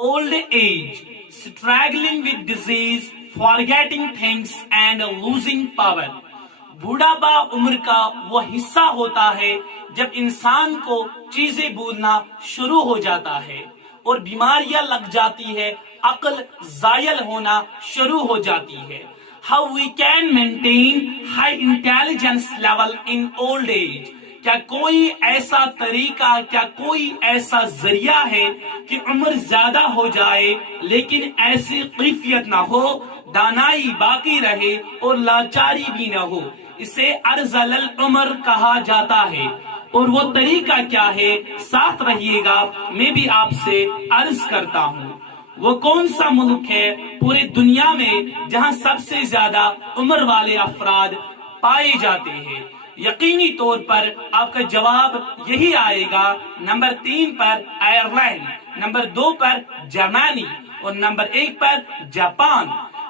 old age, struggling with disease, forgetting things and losing power. بوڑھاپا عمر کا وہ حصہ ہوتا ہے جب انسان کو چیزیں بھولنا شروع ہو جاتا ہے اور بیماریاں لگ جاتی ہے، عقل زائل ہونا شروع ہو جاتی ہے. How we can maintain high intelligence level in old age. کیا کوئی ایسا طریقہ، کیا کوئی ایسا ذریعہ ہے کہ عمر زیادہ ہو جائے لیکن ایسی کیفیت نہ ہو، دانائی باقی رہے اور لاچاری بھی نہ ہو؟ اسے ارذل العمر کہا جاتا ہے. اور وہ طریقہ کیا ہے؟ ساتھ رہیے گا، میں بھی آپ سے عرض کرتا ہوں. وہ کون سا ملک ہے پورے دنیا میں جہاں سب سے زیادہ عمر والے افراد پائے جاتے ہیں؟ یقینی طور پر آپ کا جواب یہی آئے گا. نمبر 3 پر آئرلینڈ، نمبر 2 پر جرمنی اور نمبر 1 پر جاپان.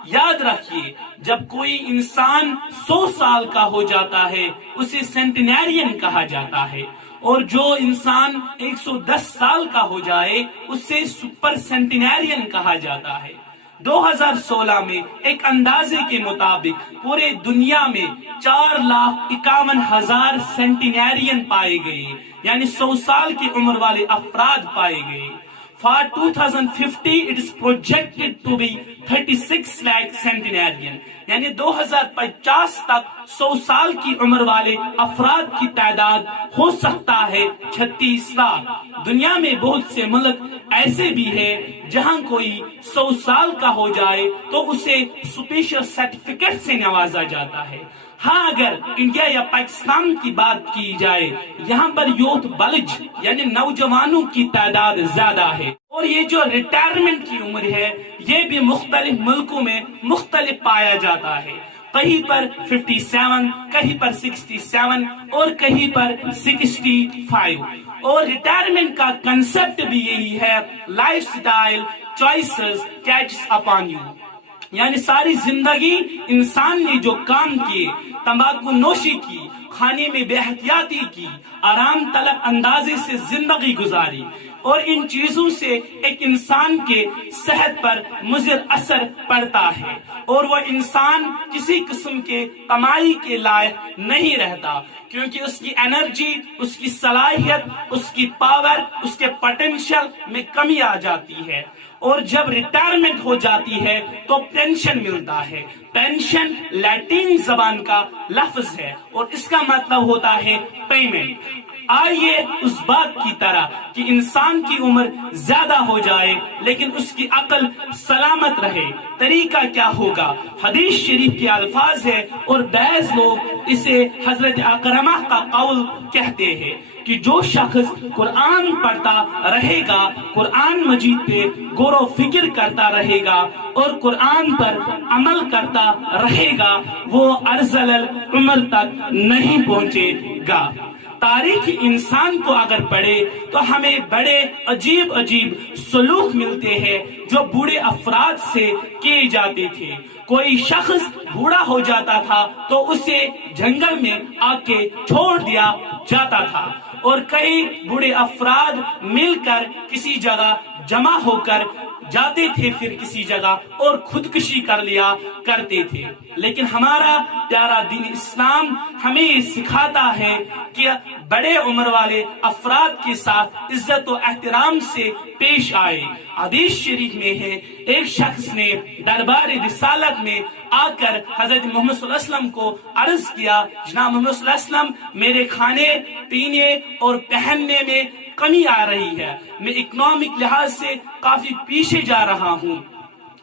یاد رکھیے، جب کوئی انسان 100 سال کا ہو جاتا ہے اسے سینٹینیرین کہا جاتا ہے، اور جو انسان 110 سال کا ہو جائے اسے سپر سینٹینیرین کہا جاتا ہے. 2016 میں ایک اندازے کے مطابق پورے دنیا میں 4,51,000 سینٹینیرین پائے گئے، یعنی 100 سال کی عمر والے افراد پائے گئے. For 2050 it is projected to be 36 lakh centenarian. یعنی 2050 تک 100 سال کی عمر والے افراد کی تعداد ہو سکتا ہے 36 لاکھ. دنیا میں بہت سے ملک ایسے بھی ہیں جہاں کوئی 100 سال کا ہو جائے تو اسے اسپیشل سرٹیفکیٹ سے نوازا جاتا ہے. ہاں، اگر انڈیا یا پاکستان کی بات کی جائے، یہاں پر یوتھ بلج یعنی نوجوانوں کی تعداد زیادہ ہے. اور یہ جو ریٹائرمنٹ کی عمر ہے یہ بھی مختلف ملکوں میں مختلف پایا جاتا ہے. کہیں پر 57، کہیں پر 67 اور کہیں پر 65. اور ریٹائرمنٹ کا کنسپٹ بھی یہی ہے، life style choices catches upon you. یعنی ساری زندگی انسان نے جو کام کیے، تمباکو نوشی کی، کھانے میں بے احتیاطی کی، آرام طلب اندازے سے زندگی گزاری، اور ان چیزوں سے ایک انسان کے صحت پر مضر اثر پڑتا ہے اور وہ انسان کسی قسم کے کمائی کے لائق نہیں رہتا، کیونکہ اس کی انرجی، اس کی صلاحیت، اس کی پاور، اس کے پوٹینشل میں کمی آ جاتی ہے. اور جب ریٹائرمنٹ ہو جاتی ہے تو پینشن ملتا ہے. پینشن لیٹن زبان کا لفظ ہے اور اس کا مطلب ہوتا ہے پیمنٹ. آئیے اس بات کی طرح کہ انسان کی عمر زیادہ ہو جائے لیکن اس کی عقل سلامت رہے، طریقہ کیا ہوگا؟ حدیث شریف کے الفاظ ہے اور بعض لوگ اسے حضرت اکرمہ کا قول کہتے ہیں کہ جو شخص قرآن پڑھتا رہے گا، قرآن مجید پہ غور و فکر کرتا رہے گا اور قرآن پر عمل کرتا رہے گا، وہ ارذل العمر تک نہیں پہنچے گا. تاریخ انسان کو اگر پڑھے تو ہمیں بڑے عجیب عجیب سلوک ملتے ہیں جو بوڑھے افراد سے کیے جاتے تھے. کوئی شخص بوڑھا ہو جاتا تھا تو اسے جنگل میں آ کے چھوڑ دیا جاتا تھا، اور کئی بوڑھے افراد مل کر کسی جگہ جمع ہو کر جاتے تھے پھر کسی جگہ اور خودکشی کر لیا کرتے تھے. لیکن ہمارا پیارا دین اسلام ہمیں یہ سکھاتا ہے کہ بڑے عمر والے افراد کے ساتھ عزت و احترام سے پیش آئے. حدیث شریف میں ہے، ایک شخص نے دربار رسالت میں آ کر حضرت محمد صلی اللہ علیہ وسلم کو عرض کیا، جناب محمد صلی اللہ علیہ وسلم، میرے کھانے پینے اور پہننے میں کمی آ رہی ہے، میں اکنامک لحاظ سے کافی پیچھے جا رہا ہوں.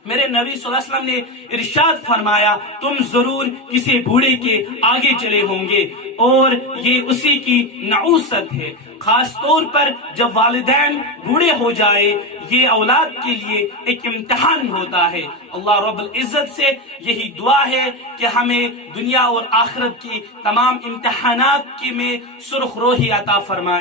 میرے نبی صلی اللہ علیہ وسلم نے ارشاد فرمایا، تم ضرور کسی بوڑھے کے آگے چلے ہوں گے، اور یہ اسی کی نعوست ہے. خاص طور پر جب والدین بوڑھے ہو جائے، یہ اولاد کے لیے ایک امتحان ہوتا ہے. اللہ رب العزت سے یہی دعا ہے کہ ہمیں دنیا اور آخرت کی تمام امتحانات کی میں سرخ روحی عطا فرمائے.